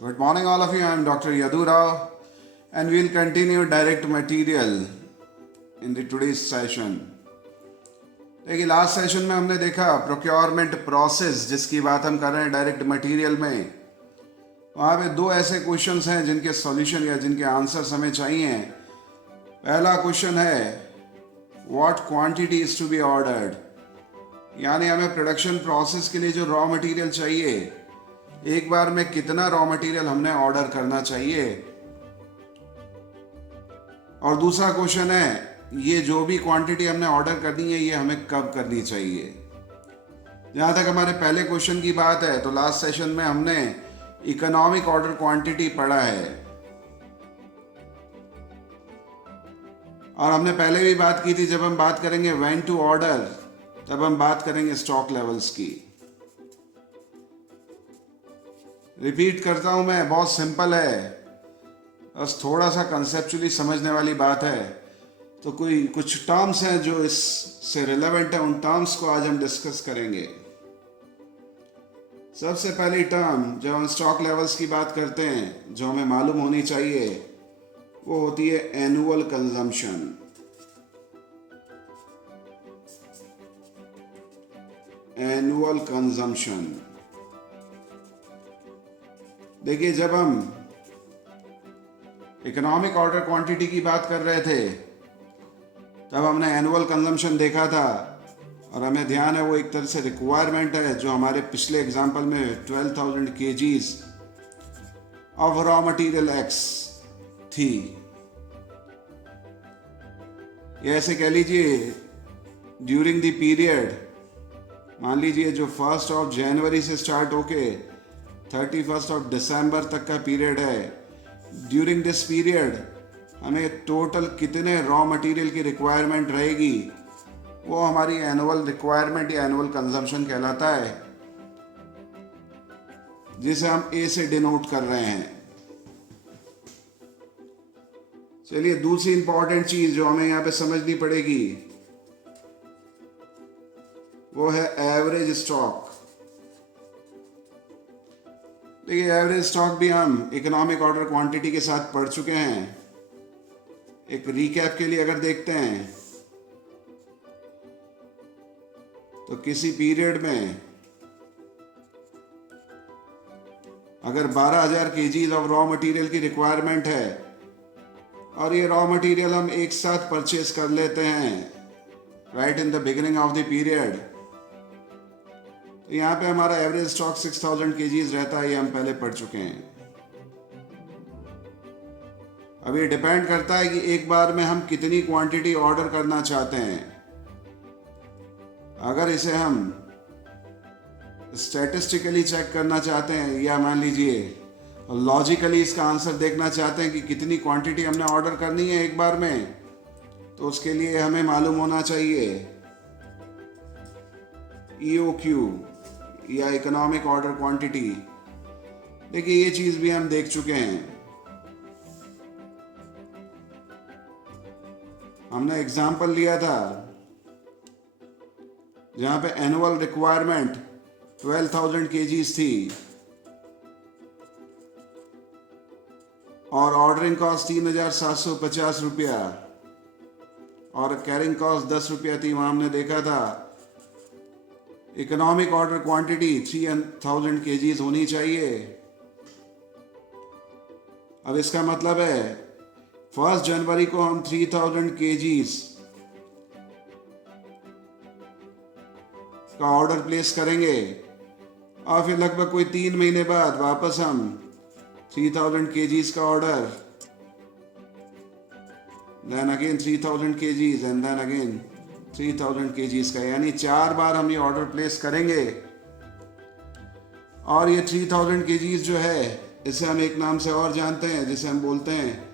Good morning, all of you. I am Dr. Yadu Rao, and we will continue direct material in the today's session. देखिए last session में हमने देखा procurement process जिसकी बात हम कर रहे हैं डायरेक्ट मटेरियल में। वहाँ पे दो ऐसे क्वेश्चंस हैं जिनके सॉल्यूशन या जिनके आंसर्स हमें चाहिए। पहला क्वेश्चन है what quantity is to be ordered, यानी हमें प्रोडक्शन प्रोसेस के लिए जो रॉ मटेरियल चाहिए एक बार में कितना रॉ मटेरियल हमने ऑर्डर करना चाहिए। और दूसरा क्वेश्चन है ये जो भी क्वांटिटी हमने ऑर्डर करनी है ये हमें कब करनी चाहिए। जहाँ तक हमारे पहले क्वेश्चन की बात है तो लास्ट सेशन में हमने इकोनॉमिक ऑर्डर क्वांटिटी पढ़ा है और हमने पहले भी बात की थी जब हम बात करेंगे व्हेन टू ऑर्डर तब हम बात करेंगे स्टॉक लेवल्स की। रिपीट करता हूं मैं, बहुत सिंपल है, बस थोड़ा सा कंसेप्चुअली समझने वाली बात है। तो कोई कुछ टर्म्स हैं जो इससे रिलेवेंट है, उन टर्म्स को आज हम डिस्कस करेंगे। सबसे पहली टर्म जब हम स्टॉक लेवल्स की बात करते हैं जो हमें मालूम होनी चाहिए वो होती है एनुअल कंजम्पशन। एनुअल कंजम्पशन, देखिए जब हम इकोनॉमिक ऑर्डर क्वांटिटी की बात कर रहे थे तब हमने एनुअल कंजम्पशन देखा था और हमें ध्यान है वो एक तरह से रिक्वायरमेंट है जो हमारे पिछले एग्जाम्पल में 12,000 kgs of raw material x थी। ये ऐसे कह लीजिए ड्यूरिंग द पीरियड, मान लीजिए जो 1 जनवरी से स्टार्ट होके 31 दिसंबर तक का पीरियड है, ड्यूरिंग दिस पीरियड हमें टोटल कितने रॉ मटेरियल की रिक्वायरमेंट रहेगी वो हमारी एनुअल रिक्वायरमेंट या एनुअल कंजम्पशन कहलाता है, जिसे हम ए से डिनोट कर रहे हैं। चलिए दूसरी इंपॉर्टेंट चीज जो हमें यहाँ पे समझनी पड़ेगी वो है एवरेज स्टॉक। देखिए एवरेज स्टॉक भी हम इकोनॉमिक ऑर्डर क्वांटिटी के साथ पढ़ चुके हैं। एक रिकैप के लिए अगर देखते हैं तो किसी पीरियड में अगर 12,000 kgs ऑफ रॉ मटेरियल की रिक्वायरमेंट है और ये रॉ मटेरियल हम एक साथ परचेज कर लेते हैं right in the beginning of the period, तो यहाँ पे हमारा एवरेज स्टॉक 6,000 kgs रहता है, ये हम पहले पढ़ चुके हैं। अब ये डिपेंड करता है कि एक बार में हम कितनी क्वांटिटी ऑर्डर करना चाहते हैं। अगर इसे हम स्टैटिस्टिकली चेक करना चाहते हैं या मान लीजिए लॉजिकली इसका आंसर देखना चाहते हैं कि कितनी क्वांटिटी हमने ऑर्डर करनी है एक बार में, तो उसके लिए हमें मालूम होना चाहिए EOQ या इकोनॉमिक ऑर्डर क्वांटिटी। देखिए ये चीज भी हम देख चुके हैं। हमने एग्जाम्पल लिया था जहां पे एनुअल रिक्वायरमेंट 12,000 kgs थी और ऑर्डरिंग कॉस्ट 3,750 रुपया और कैरिंग कॉस्ट 10 रुपया थी। वहां हमने देखा था इकोनॉमिक ऑर्डर क्वांटिटी 3,000 kgs होनी चाहिए। अब इसका मतलब है 1 जनवरी को हम 3,000 kgs का ऑर्डर प्लेस करेंगे और फिर लगभग कोई 3 महीने बाद वापस हम 3,000 kgs का order, then again 3,000 kgs and then again 3,000 kgs का, यानी 4 बार हम ये ऑर्डर प्लेस करेंगे। और ये 3,000 kgs जो है इसे हम एक नाम से और जानते हैं जिसे हम बोलते हैं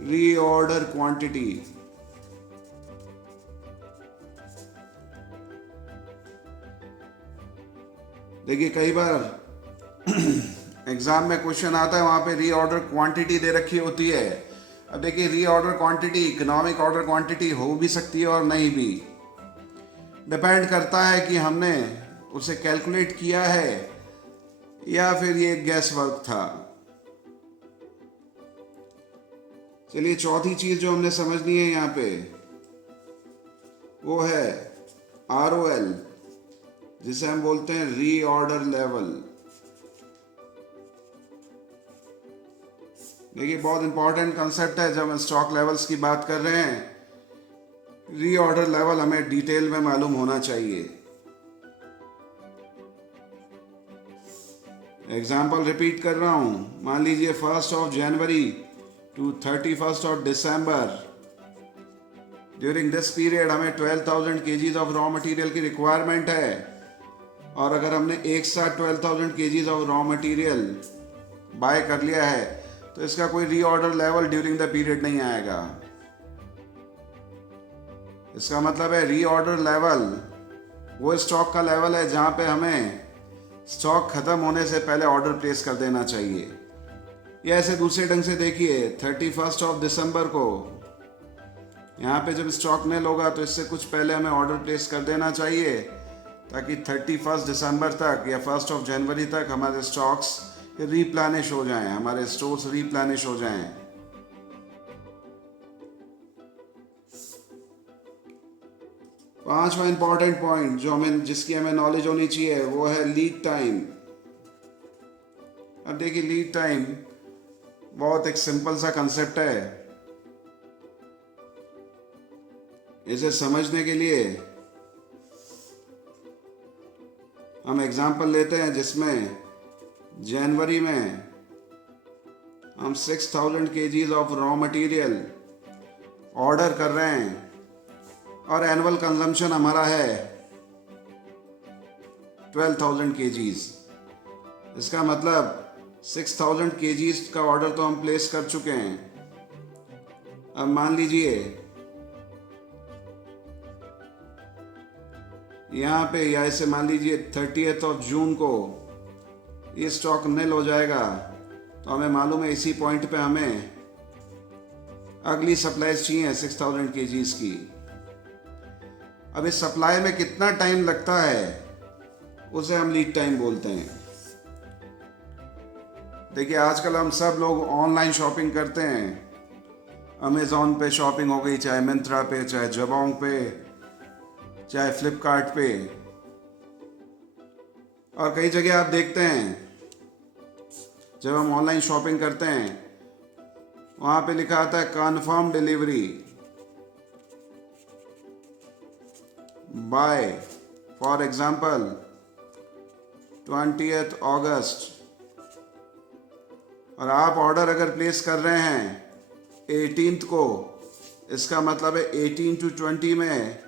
रीऑर्डर क्वांटिटी। देखिए कई बार एग्जाम में क्वेश्चन आता है वहां पे रीऑर्डर क्वांटिटी दे रखी होती है। अब देखिए reorder quantity economic order quantity हो भी सकती है और नहीं भी, डिपेंड करता है कि हमने उसे कैलकुलेट किया है या फिर ये गैस वर्क था। चलिए चौथी चीज जो हमने समझनी है यहाँ पे वो है ROL, जिसे हम बोलते हैं रीऑर्डर लेवल। देखिए बहुत इंपॉर्टेंट कंसेप्ट है जब हम स्टॉक लेवल्स की बात कर रहे हैं। रीऑर्डर लेवल हमें डिटेल में मालूम होना चाहिए। एग्जाम्पल रिपीट कर रहा हूं, मान लीजिए 1 जनवरी टू 31 दिसंबर, ड्यूरिंग दिस पीरियड हमें 12,000 केजीज ऑफ रॉ मटेरियल की रिक्वायरमेंट है। और अगर हमने एक साथ 12,000 kgs of raw material buy कर लिया है तो इसका कोई reorder level during the period नहीं आएगा। इसका मतलब है रीऑर्डर लेवल वो स्टॉक का लेवल है जहां पे हमें स्टॉक खत्म होने से पहले ऑर्डर प्लेस कर देना चाहिए। या ऐसे दूसरे ढंग से देखिए, 31 दिसंबर को यहाँ पे जब स्टॉक नहीं होगा तो इससे कुछ पहले हमें ऑर्डर प्लेस कर देना चाहिए ताकि 31 दिसंबर तक या 1 जनवरी तक हमारे स्टॉक्स रीप्लानिश हो जाएं, हमारे स्टोर्स रीप्लानिश हो जाएं। पांचवा इंपॉर्टेंट पॉइंट जिसकी हमें नॉलेज होनी चाहिए वो है लीड टाइम। अब देखिए लीड टाइम बहुत एक सिंपल सा कंसेप्ट है। इसे समझने के लिए हम एग्जाम्पल लेते हैं जिसमें जनवरी में हम 6,000 KGs of raw material order कर रहे हैं और एनुअल कंजम्पशन हमारा है 12,000 केजीज। इसका मतलब 6,000 केजीज का ऑर्डर तो हम प्लेस कर चुके हैं। अब मान लीजिए यहाँ पे, या इसे मान लीजिए 30 जून को ये स्टॉक निल हो जाएगा, तो हमें मालूम है इसी पॉइंट पे हमें अगली सप्लाईज चाहिए 6,000 केजीज की। अब इस सप्लाई में कितना टाइम लगता है उसे हम लीड टाइम बोलते हैं। देखिए आजकल हम सब लोग ऑनलाइन शॉपिंग करते हैं। अमेजोन पे शॉपिंग हो गई, चाहे मिंत्रा पे, चाहे जबोंग पे, चाहे फ्लिपकार्ट पे, और कई जगह आप देखते हैं जब हम ऑनलाइन शॉपिंग करते हैं वहां पे लिखा आता है confirm delivery by, for example 20 August, और आप ऑर्डर अगर प्लेस कर रहे हैं 18 को, इसका मतलब है 18 to 20 में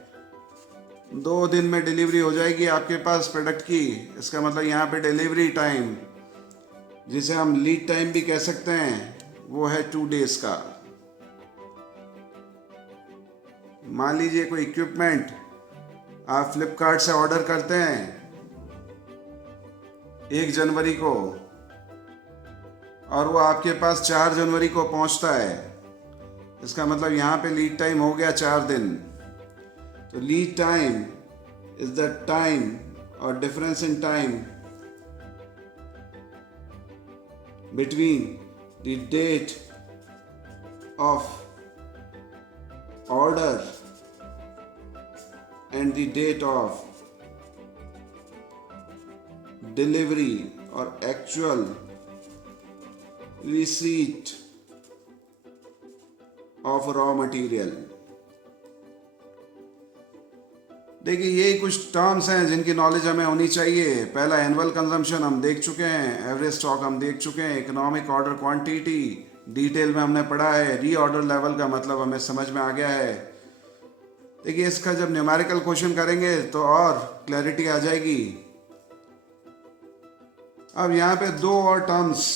2 दिन में डिलीवरी हो जाएगी आपके पास प्रोडक्ट की। इसका मतलब यहाँ पे डिलीवरी टाइम, जिसे हम लीड टाइम भी कह सकते हैं, वो है 2 डेज का। मान लीजिए कोई इक्विपमेंट आप फ्लिपकार्ट से ऑर्डर करते हैं 1 जनवरी को और वो आपके पास 4 जनवरी को पहुंचता है। इसका मतलब यहाँ पे लीड टाइम हो गया 4 दिन। तो lead time is the time और difference in time between the date of order and the date of delivery or actual receipt of raw material। देखिए यही कुछ टर्म्स हैं जिनकी नॉलेज हमें होनी चाहिए। पहला एनुअल कंजम्पशन हम देख चुके हैं, एवरेज स्टॉक हम देख चुके हैं, इकोनॉमिक ऑर्डर क्वांटिटी डिटेल में हमने पढ़ा है, रीऑर्डर लेवल का मतलब हमें समझ में आ गया है। देखिए इसका जब न्यूमेरिकल क्वेश्चन करेंगे तो और क्लैरिटी आ जाएगी। अब यहाँ पे 2 और टर्म्स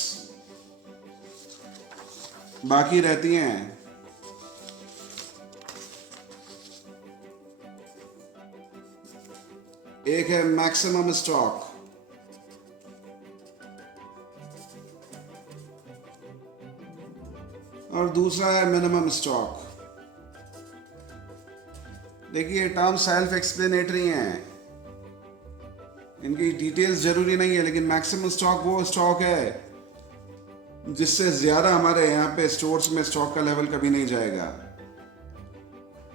बाकी रहती हैं। एक है मैक्सिमम स्टॉक और दूसरा है मिनिमम स्टॉक। देखिए टर्म सेल्फ एक्सप्लेनेटरी हैं, इनकी डिटेल्स जरूरी नहीं है, लेकिन मैक्सिमम स्टॉक वो स्टॉक है जिससे ज़्यादा हमारे यहाँ पे स्टोर्स में स्टॉक का लेवल कभी नहीं जाएगा।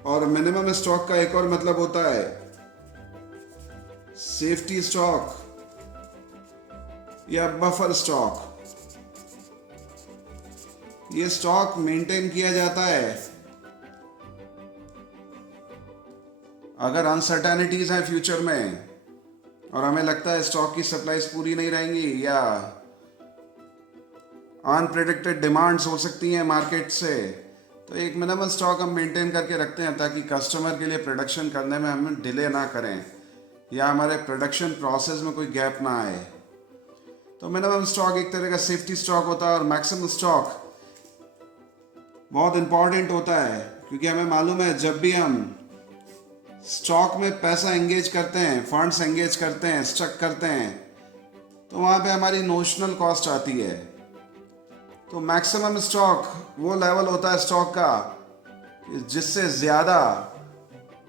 और मिनिमम स्टॉक का एक और मतलब होता है सेफ्टी स्टॉक या बफर स्टॉक। ये स्टॉक मेंटेन किया जाता है अगर अनसर्टेनिटीज हैं फ्यूचर में और हमें लगता है स्टॉक की सप्लाईज पूरी नहीं रहेंगी या अनप्रेडिक्टेड डिमांड्स हो सकती हैं मार्केट से, तो एक मिनिमम स्टॉक हम मेंटेन करके रखते हैं ताकि कस्टमर के लिए प्रोडक्शन करने में हम डिले ना करें या हमारे प्रोडक्शन प्रोसेस में कोई गैप ना आए। तो मिनिमम स्टॉक एक तरह का सेफ्टी स्टॉक होता है और मैक्सिमम स्टॉक बहुत इंपॉर्टेंट होता है, क्योंकि हमें मालूम है जब भी हम स्टॉक में पैसा एंगेज करते हैं, फंड्स एंगेज करते हैं, स्टक करते हैं, तो वहाँ पे हमारी नोशनल कॉस्ट आती है। तो मैक्सिमम स्टॉक वो लेवल होता है स्टॉक का जिससे ज़्यादा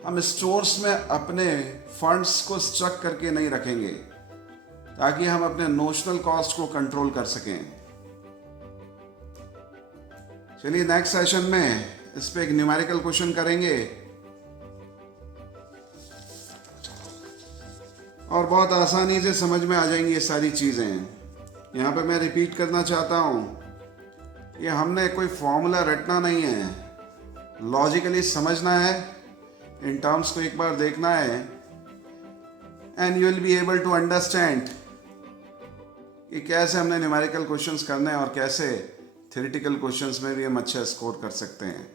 हम स्टोर्स में अपने फंड्स को स्टक करके नहीं रखेंगे ताकि हम अपने नोशनल कॉस्ट को कंट्रोल कर सकें। चलिए नेक्स्ट सेशन में इस पे एक न्यूमेरिकल क्वेश्चन करेंगे और बहुत आसानी से समझ में आ जाएंगी ये सारी चीज़ें। यहाँ पे मैं रिपीट करना चाहता हूँ कि हमने कोई फॉर्मूला रटना नहीं है, लॉजिकली समझना है, इन टर्म्स को एक बार देखना है and you will be able to understand कि कैसे हमने न्यूमेरिकल क्वेश्चंस करने हैं और कैसे थ्योरेटिकल क्वेश्चंस में भी हम अच्छा स्कोर कर सकते हैं।